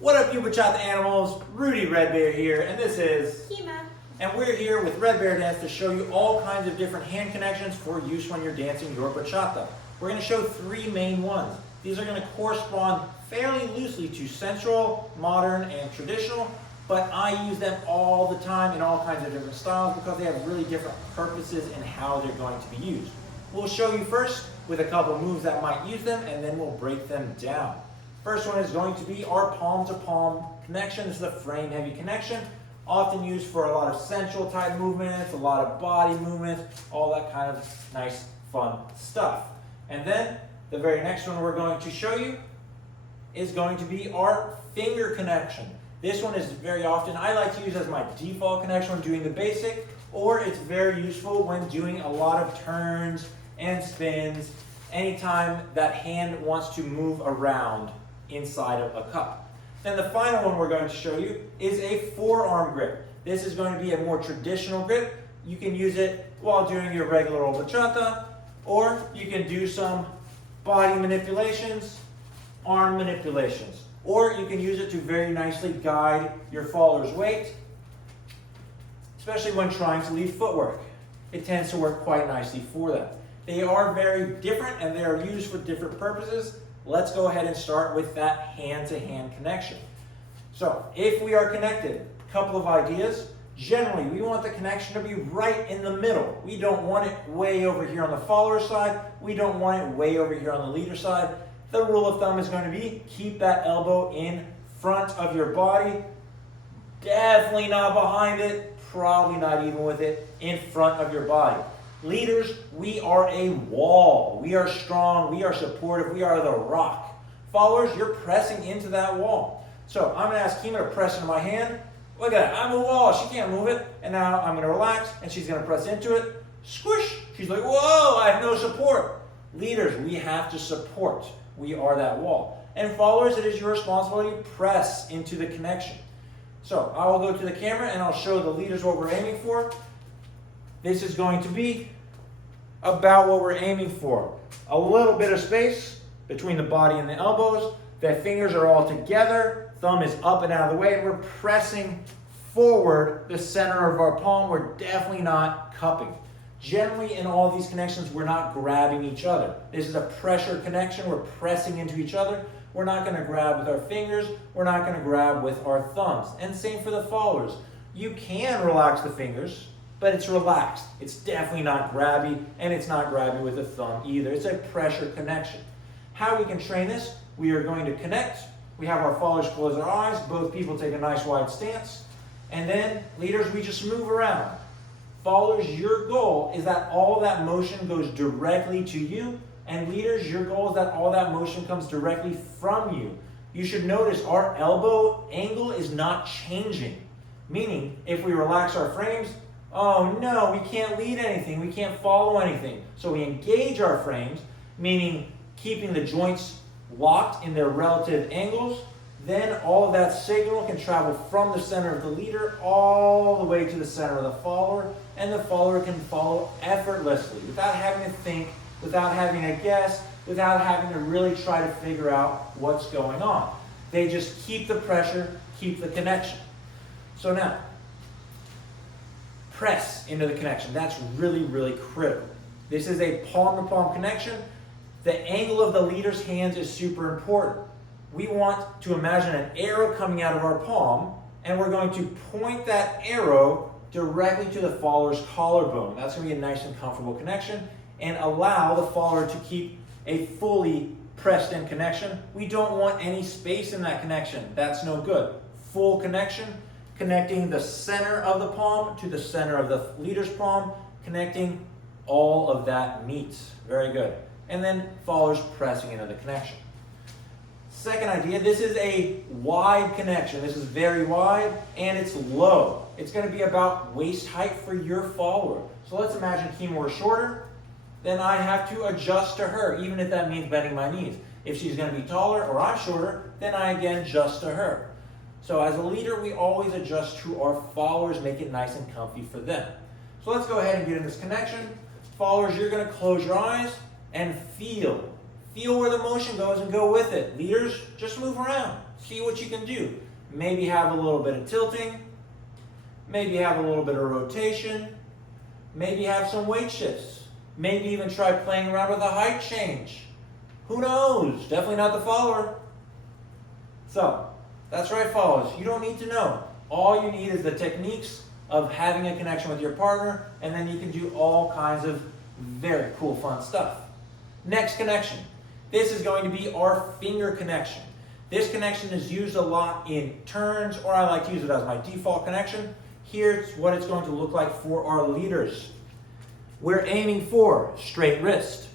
What up, you Bachata animals? Rudy Red Bear here, and this is Kima. And we're here with Red Bear Dance to show you all kinds of different hand connections for use when you're dancing your bachata. We're going to show three main ones. These are going to correspond fairly loosely to sensual, modern, and traditional, but I use them all the time in all kinds of different styles because they have really different purposes and how they're going to be used. We'll show you first with a couple of moves that might use them, and then we'll break them down. First one is going to be our palm-to-palm connection. This is a frame-heavy connection, often used for a lot of sensual type movements, a lot of body movements, all that kind of nice, fun stuff. And then the very next one we're going to show you is going to be our finger connection. This one is very often, I like to use as my default connection when doing the basic, or it's very useful when doing a lot of turns and spins, anytime that hand wants to move around inside of a cup. Then the final one we're going to show you is a forearm grip. This is going to be a more traditional grip. You can use it while doing your regular old bachata, or you can do some body manipulations, arm manipulations, or you can use it to very nicely guide your follower's weight, especially when trying to lead footwork. It tends to work quite nicely for that. They are very different and they are used for different purposes. Let's go ahead and start with that hand-to-hand connection. So if we are connected, a couple of ideas. Generally, we want the connection to be right in the middle. We don't want it way over here on the follower side. We don't want it way over here on the leader side. The rule of thumb is going to be keep that elbow in front of your body. Definitely not behind it, probably not even with it, in front of your body. Leaders, we are a wall. We are strong, we are supportive, we are the rock. Followers, you're pressing into that wall. So I'm going to ask Kima to press into my hand. Look at that, I'm a wall, she can't move it. And now I'm going to relax, and she's going to press into it. Squish! She's like, whoa, I have no support. Leaders, we have to support. We are that wall. And followers, it is your responsibility to press into the connection. So I will go to the camera, and I'll show the leaders what we're aiming for. This is going to be about what we're aiming for. A little bit of space between the body and the elbows. The fingers are all together. Thumb is up and out of the way. And we're pressing forward the center of our palm. We're definitely not cupping. Generally, in all these connections, we're not grabbing each other. This is a pressure connection. We're pressing into each other. We're not going to grab with our fingers. We're not going to grab with our thumbs. And same for the followers. You can relax the fingers, but it's relaxed. It's definitely not grabby, and it's not grabby with the thumb either. It's a pressure connection. How we can train this, we are going to connect. We have our followers close their eyes. Both people take a nice wide stance. And then, leaders, we just move around. Followers, your goal is that all that motion goes directly to you. And leaders, your goal is that all that motion comes directly from you. You should notice our elbow angle is not changing. Meaning, if we relax our frames, oh no, we can't lead anything, we can't follow anything. So we engage our frames, meaning keeping the joints locked in their relative angles. Then all of that signal can travel from the center of the leader all the way to the center of the follower, and the follower can follow effortlessly without having to think, without having to guess, without having to really try to figure out what's going on. They just keep the pressure, keep the connection. So now, press into the connection. That's really, really critical. This is a palm-to-palm connection. The angle of the leader's hands is super important. We want to imagine an arrow coming out of our palm, and we're going to point that arrow directly to the follower's collarbone. That's going to be a nice and comfortable connection, and allow the follower to keep a fully pressed in connection. We don't want any space in that connection. That's no good. Full connection, connecting the center of the palm to the center of the leader's palm, connecting all of that meets. Very good. And then followers pressing into the connection. Second idea, this is a wide connection. This is very wide and it's low. It's going to be about waist height for your follower. So let's imagine Kima were shorter, then I have to adjust to her, even if that means bending my knees. If she's going to be taller or I'm shorter, then I again adjust to her. So as a leader, we always adjust to our followers, make it nice and comfy for them. So let's go ahead and get in this connection. Followers, you're going to close your eyes and feel. Feel where the motion goes and go with it. Leaders, just move around. See what you can do. Maybe have a little bit of tilting, maybe have a little bit of rotation, maybe have some weight shifts, maybe even try playing around with a height change. Who knows? Definitely not the follower. So, that's right, followers. You don't need to know. All you need is the techniques of having a connection with your partner, and then you can do all kinds of very cool, fun stuff. Next connection. This is going to be our finger connection. This connection is used a lot in turns, or I like to use it as my default connection. Here's what it's going to look like for our leaders. We're aiming for straight wrist,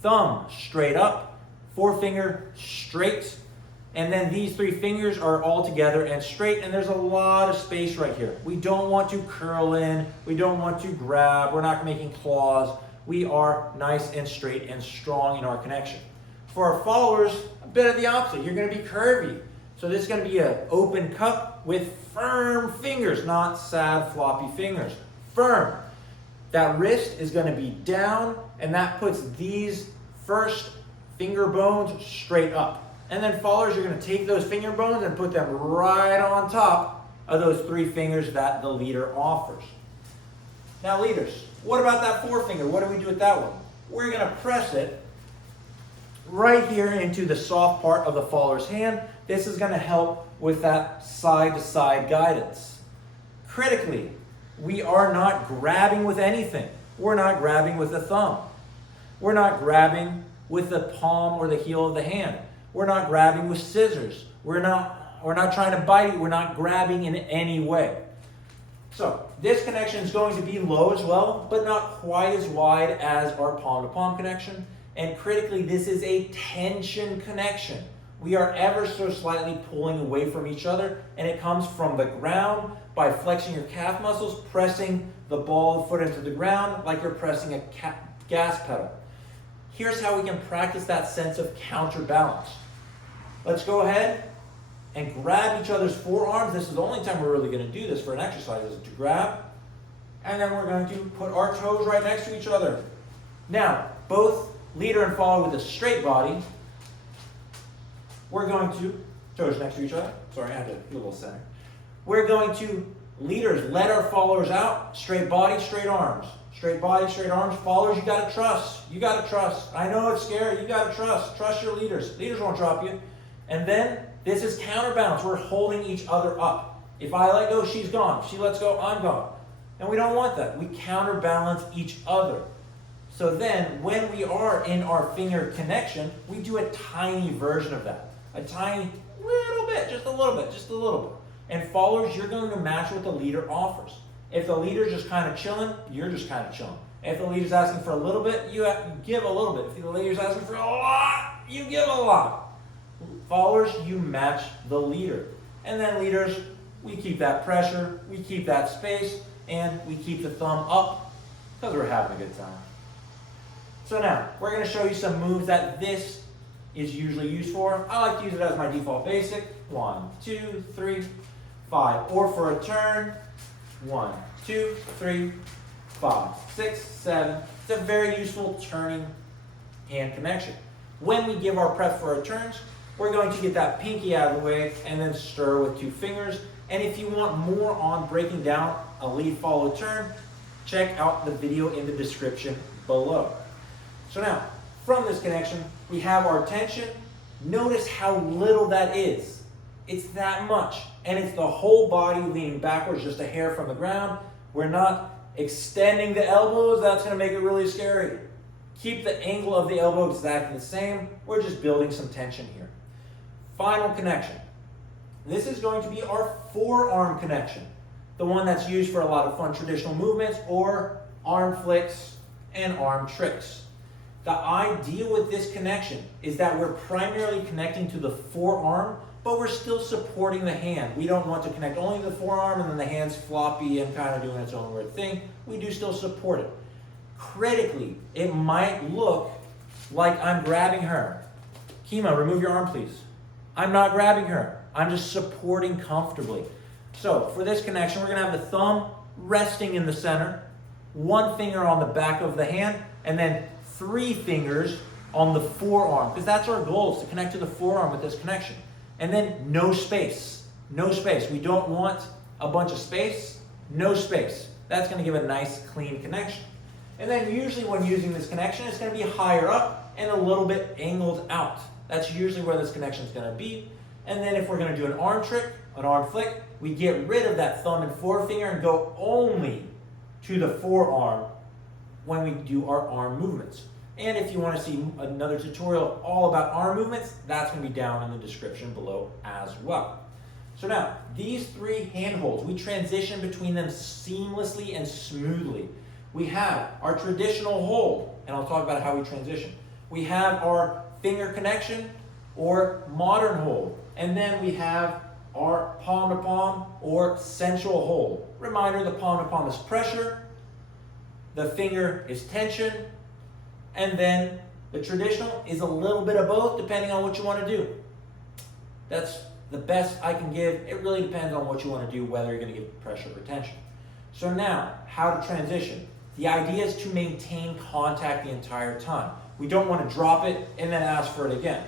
thumb straight up, forefinger straight, and then these three fingers are all together and straight, and there's a lot of space right here. We don't want to curl in, we don't want to grab, we're not making claws. We are nice and straight and strong in our connection. For our followers, a bit of the opposite. You're going to be curvy. So this is going to be an open cup with firm fingers, not sad, floppy fingers. Firm. That wrist is going to be down, and that puts these first finger bones straight up. And then followers, you're going to take those finger bones and put them right on top of those three fingers that the leader offers. Now leaders, what about that forefinger? What do we do with that one? We're going to press it right here into the soft part of the follower's hand. This is going to help with that side-to-side guidance. Critically, we are not grabbing with anything. We're not grabbing with the thumb. We're not grabbing with the palm or the heel of the hand. We're not grabbing with scissors. We're not trying to bite it. We're not grabbing in any way. So this connection is going to be low as well, but not quite as wide as our palm-to-palm connection. And critically, this is a tension connection. We are ever so slightly pulling away from each other, and it comes from the ground by flexing your calf muscles, pressing the ball of the foot into the ground like you're pressing a gas pedal. Here's how we can practice that sense of counterbalance. Let's go ahead and grab each other's forearms. This is the only time we're really going to do this for an exercise, is to grab, and then we're going to put our toes right next to each other. Now, both leader and follower with a straight body, we're going to, toes next to each other. Sorry, I had to do a little center. We're going to, leaders, let our followers out. Straight body, straight arms. Straight body, straight arms. Followers, you got to trust. You got to trust. I know it's scary. You got to trust. Trust your leaders. Leaders won't drop you. And then, this is counterbalance. We're holding each other up. If I let go, she's gone. If she lets go, I'm gone. And we don't want that. We counterbalance each other. So then, when we are in our finger connection, we do a tiny version of that. A tiny little bit, just a little bit, just a little bit. And followers, you're going to match what the leader offers. If the leader's just kind of chilling, you're just kind of chilling. If the leader's asking for a little bit, you give a little bit. If the leader's asking for a lot, you give a lot. Followers, you match the leader. And then leaders, we keep that pressure, we keep that space, and we keep the thumb up because we're having a good time. So now, we're going to show you some moves that this is usually used for. I like to use it as my default basic. 1, 2, 3, 5. Or for a turn, 1, 2, 3, 5, 6, 7. It's a very useful turning hand connection. When we give our prep for our turns, we're going to get that pinky out of the way and then stir with 2 fingers. And if you want more on breaking down a lead follow turn, check out the video in the description below. So now, from this connection, we have our tension. Notice how little that is. It's that much. And it's the whole body leaning backwards, just a hair from the ground. We're not extending the elbows. That's going to make it really scary. Keep the angle of the elbow exactly the same. We're just building some tension here. Final connection. This is going to be our forearm connection. The one that's used for a lot of fun traditional movements or arm flicks and arm tricks. The idea with this connection is that we're primarily connecting to the forearm, but we're still supporting the hand. We don't want to connect only the forearm and then the hand's floppy and kind of doing its own weird thing. We do still support it. Critically, it might look like I'm grabbing her. Kima, remove your arm, please. I'm not grabbing her. I'm just supporting comfortably. So for this connection, we're going to have the thumb resting in the center, 1 finger on the back of the hand, and then 3 fingers on the forearm, because that's our goal, is to connect to the forearm with this connection. And then no space. No space. We don't want a bunch of space. No space. That's going to give a nice clean connection. And then usually when using this connection, it's going to be higher up and a little bit angled out. That's usually where this connection is going to be. And then if we're going to do an arm trick, an arm flick, we get rid of that thumb and forefinger and go only to the forearm when we do our arm movements. And if you want to see another tutorial all about arm movements, that's going to be down in the description below as well. So now, these three hand holds, we transition between them seamlessly and smoothly. We have our traditional hold, and I'll talk about how we transition. We have our finger connection or modern hold, and then we have our palm to palm or sensual hold. Reminder, the palm to palm is pressure, the finger is tension, and then the traditional is a little bit of both depending on what you want to do. That's the best I can give. It really depends on what you want to do, whether you're going to give pressure or tension. So now, how to transition. The idea is to maintain contact the entire time. We don't want to drop it and then ask for it again.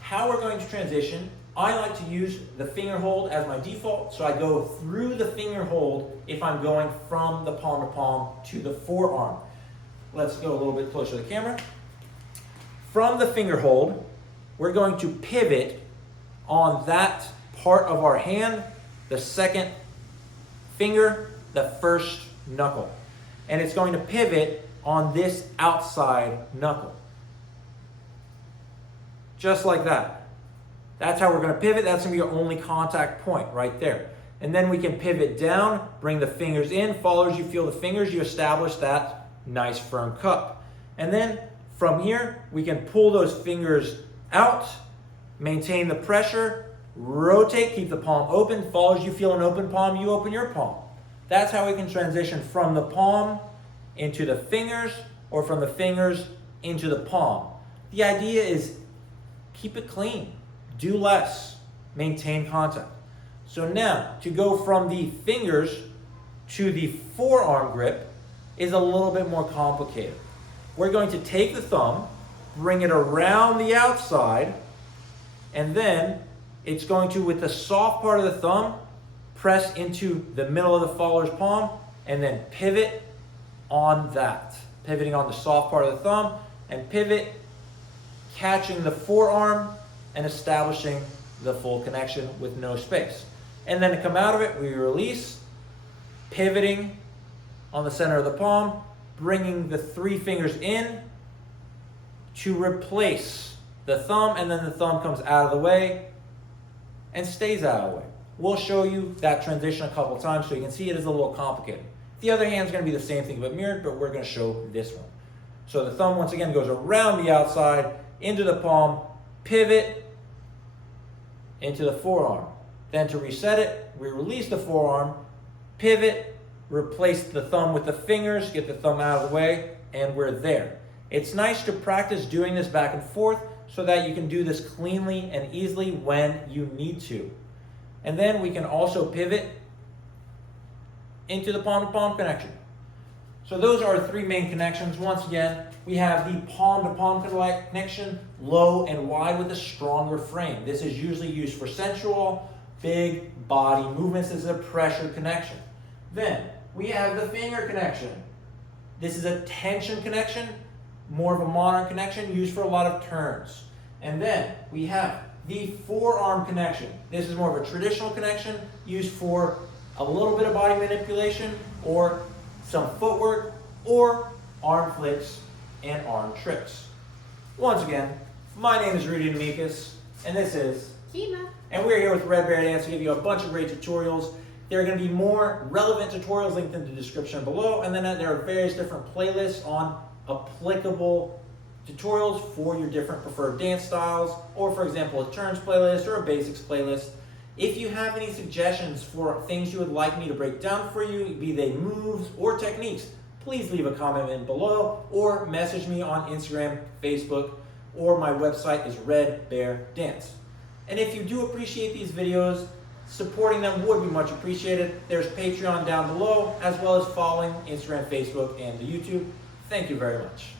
How we're going to transition, I like to use the finger hold as my default, so I go through the finger hold if I'm going from the palm to palm to the forearm. Let's go a little bit closer to the camera. From the finger hold, we're going to pivot on that part of our hand, the second finger, the first knuckle. And it's going to pivot on this outside knuckle. Just like that. That's how we're going to pivot. That's going to be our only contact point right there. And then we can pivot down, bring the fingers in. Follow as you feel the fingers, you establish that nice firm cup. And then from here, we can pull those fingers out, maintain the pressure, rotate, keep the palm open. Follow as you feel an open palm, you open your palm. That's how we can transition from the palm into the fingers or from the fingers into the palm. The idea is keep it clean, do less, maintain contact. So now to go from the fingers to the forearm grip is a little bit more complicated. We're going to take the thumb, bring it around the outside, and then it's going to, with the soft part of the thumb, press into the middle of the follower's palm and then pivot on that. Pivoting on the soft part of the thumb and pivot, catching the forearm and establishing the full connection with no space. And then to come out of it, we release, pivoting on the center of the palm, bringing the three fingers in to replace the thumb, and then the thumb comes out of the way and stays out of the way. We'll show you that transition a couple times so you can see it is a little complicated. The other hand is going to be the same thing but mirrored, but we're going to show this one. So the thumb once again goes around the outside into the palm, pivot into the forearm. Then to reset it, we release the forearm, pivot, replace the thumb with the fingers, get the thumb out of the way, and we're there. It's nice to practice doing this back and forth so that you can do this cleanly and easily when you need to. And then we can also pivot into the palm-to-palm connection. So those are our three main connections. Once again, we have the palm-to-palm connection, low and wide with a stronger frame. This is usually used for sensual, big body movements. This is a pressure connection. Then we have the finger connection. This is a tension connection, more of a modern connection used for a lot of turns. And then we have the forearm connection. This is more of a traditional connection used for a little bit of body manipulation or some footwork or arm flicks and arm tricks. Once again, my name is Rudy D'Amicis, and this is Kima. And we're here with Red Bear Dance to give you a bunch of great tutorials. There are going to be more relevant tutorials linked in the description below, and then there are various different playlists on applicable tutorials for your different preferred dance styles, or for example a turns playlist or a basics playlist. If you have any suggestions for things you would like me to break down for you, be they moves or techniques, please leave a comment in below or message me on Instagram, Facebook, or my website is Red Bear Dance. And if you do appreciate these videos, supporting them would be much appreciated. There's Patreon down below, as well as following Instagram, Facebook, and the YouTube. Thank you very much.